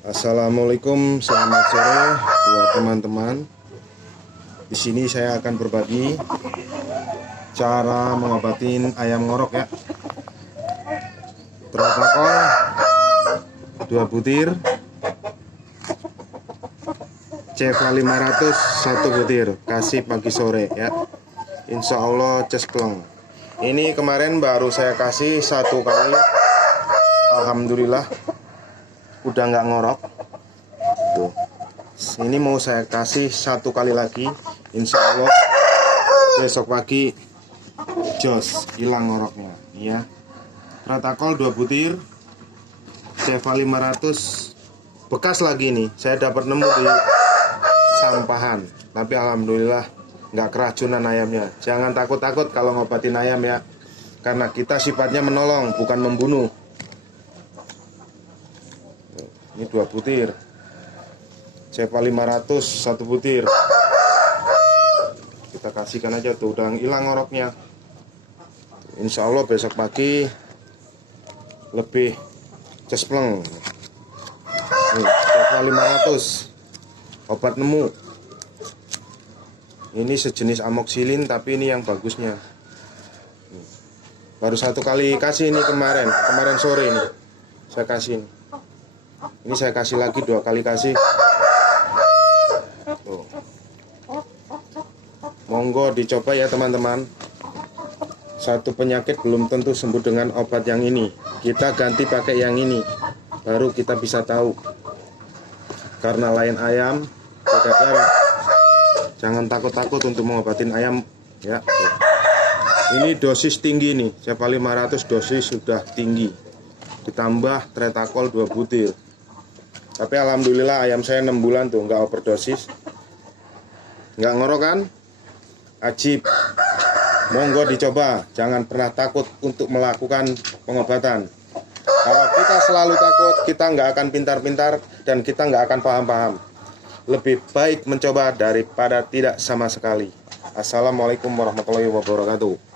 Assalamualaikum, selamat sore buat teman-teman. Di sini saya akan berbagi cara mengobatin ayam ngorok ya. Protokol 2 butir, Ceva 500 1 butir, kasih pagi sore ya. Insya Allah cespleng. Ini kemarin baru saya kasih 1 kali, alhamdulillah udah nggak ngorok tuh. Ini mau saya kasih 1 kali lagi, insya Allah besok pagi jos hilang ngoroknya ya. Protokol 2 butir, Ceva 500, bekas lagi nih, saya dapat nemu di sampahan, tapi alhamdulillah nggak keracunan ayamnya. Jangan takut-takut kalau ngobatin ayam ya, karena kita sifatnya menolong bukan membunuh. Ini 2 butir, Ceva 500 1 butir. Kita kasihkan aja tuh, udah hilang ngoroknya. Insya Allah besok pagi lebih cespleng. Ceva 500 obat nemu. Ini sejenis amoxilin, tapi ini yang bagusnya. Baru 1 kali kasih ini kemarin sore ini saya kasih. Ini saya kasih lagi 2 kali kasih. Tuh. Monggo dicoba ya teman-teman. Satu penyakit belum tentu sembuh dengan obat yang ini. Kita ganti pakai yang ini, baru kita bisa tahu. Karena lain ayam beda cara. Jangan takut-takut untuk mengobatin ayam ya. Tuh. Ini dosis tinggi nih, Ceva 500 dosis sudah tinggi. Ditambah Tretakol 2 butir. Tapi alhamdulillah ayam saya 6 bulan tuh nggak overdosis, nggak ngorok kan? Ajib. Monggo dicoba, jangan pernah takut untuk melakukan pengobatan. Kalau kita selalu takut, kita nggak akan pintar-pintar dan kita nggak akan paham-paham. Lebih baik mencoba daripada tidak sama sekali. Assalamualaikum warahmatullahi wabarakatuh.